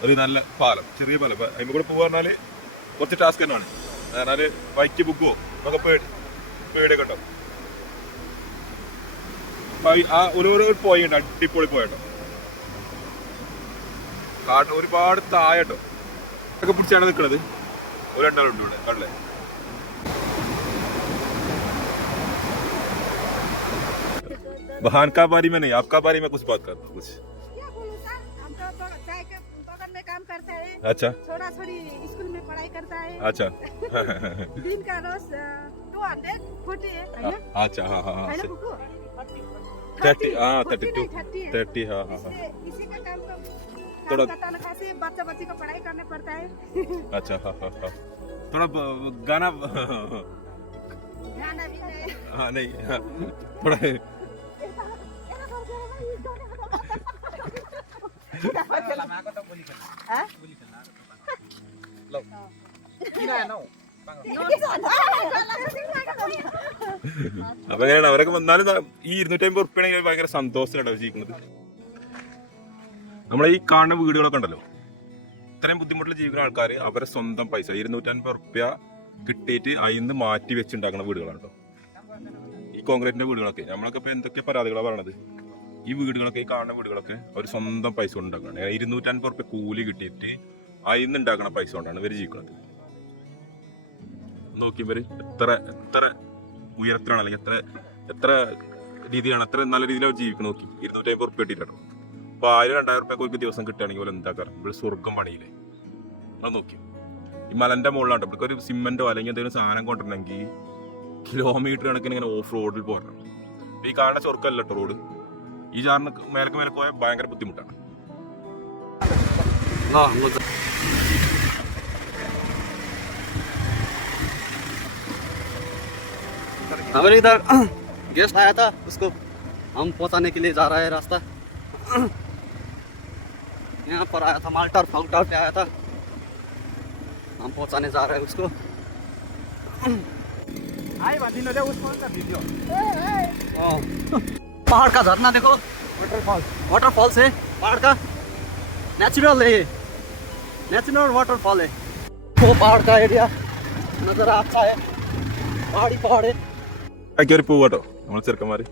ഒരു നല്ല പാലം ചെറിയ പാലം ഇപ്പൊ അതിന് കൂടെ പോവാ പറഞ്ഞാല് കുറച്ച് ടാസ്ക് തന്നെയാണ് പറഞ്ഞാല് വൈക്ക് ബുക്കോ ഒക്കെ പേടി പേടിയൊക്കെ ഉണ്ടാവും അപ്പൊ ഈ ആ ഒരു ഒരു പോയുണ്ട് അടിപൊളി പോയട്ടോ കാട്ട് ഒരുപാട് താഴട്ടോ ഒക്കെ പിടിച്ചാണ് നിൽക്കുന്നത് ഒരു രണ്ടാളുണ്ട് ഇവിടെ കണ്ടല്ലേ बहान का बारी में नहीं आपका बारी में कुछ बात करता हूँ कुछ में काम करता है। अच्छा। थोड़ा थोड़ी स्कूल में पढ़ाई करता है। अच्छा। दिन का रोज टू हंड्रेड फोर्टी है अच्छा हाँ हाँ हाँ थर्टी हाँ थर्टी टू थर्टी हाँ। हाँ इसी का काम तो थोड़ा- बच्चा बच्ची को पढ़ाई करना पड़ता है। अच्छा हाँ हाँ हाँ। थोड़ा गाना गाना भी नहीं। हाँ नहीं हाँ, थोड़ा അപ്പൊ എങ്ങനെയാണ് അവരൊക്കെ വന്നാലും ഈ ഇരുന്നൂറ്റി അമ്പത് ഉറുപ്പിയാണെങ്കിൽ ഭയങ്കര സന്തോഷത്തിലാണ് ജീവിക്കുന്നത്. നമ്മളെ ഈ കാണുന്ന വീടുകളൊക്കെ ഉണ്ടല്ലോ. ഇത്രയും ബുദ്ധിമുട്ടിൽ ജീവിക്കുന്ന ആൾക്കാർ അവരെ സ്വന്തം പൈസ ഇരുന്നൂറ്റൻപത് ഉറുപ്യ കിട്ടിയിട്ട് അതിന്ന് മാറ്റി വെച്ചുണ്ടാക്കുന്ന വീടുകളാണ് കേട്ടോ ഈ കോൺക്രീറ്റിന്റെ വീടുകളൊക്കെ. നമ്മളൊക്കെ ഇപ്പൊ എന്തൊക്കെ പരാതികളാണ് പറയണത്? ഈ വീടുകളൊക്കെ ഈ കാണുന്ന വീടുകളൊക്കെ അവർ സ്വന്തം പൈസ കൊണ്ട് ഉണ്ടാക്കണം ഇരുന്നൂറ്റൻപത് റുപ്യ കൂലി കിട്ടിയിട്ട് അതിന്ന് ഉണ്ടാക്കണ പൈസ കൊണ്ടാണ് ഇവർ ജീവിക്കുന്നത് നോക്കി എത്ര എത്ര ഉയരത്തിലാണ് അല്ലെങ്കിൽ എത്ര എത്ര രീതിയാണ് എത്ര നല്ല രീതിയിൽ അവർ ജീവിക്കണം നോക്കി. ഇരുന്നൂറ്റി അമ്പത് റുപ്യ കിട്ടിയിട്ടോ അപ്പൊ ആയിരം രണ്ടായിരം റുപ്യ ഒരു ദിവസം കിട്ടുകയാണെങ്കിൽ പോലെ എന്താ കാരണം ഇവിടെ സ്വർഗം പണിയില്ലേ? അത് നോക്കി. ഈ മലന്റെ മുകളിലാണ് ഇവിടെ ഒരു സിമെന്റോ അല്ലെങ്കിൽ എന്തെങ്കിലും സാധനം കൊണ്ടിട്ടുണ്ടെങ്കിൽ കിലോമീറ്റർ കണക്കിന് ഇങ്ങനെ ഓഫ് റോഡിൽ പോരണം. ഈ കാണുന്ന ചൊർക്കല്ല റോഡ്. ഈ ചാറിന് മേലക്ക് മേലെ പോയാൽ ഭയങ്കര ബുദ്ധിമുട്ടാണ് हमारे इधर गेस्ट आया था उसको हम पहुंचाने के लिए जा रहा है रास्ता यहाँ पर आया था माल्टर फाउल्टर पे आया था हम पहुंचाने जा रहे हैं उसको वाह। पहाड़ का झरना देखो वाटरफॉल वाटरफॉल से पहाड़ का नेचुरल है ये नेचुरल वाटरफॉल है वो पहाड़ का एरिया नज़र अच्छा है पहाड़ी पहाड़ है കയറി പോവാട്ടോ നമ്മളെ ചെറുക്കന്മാര്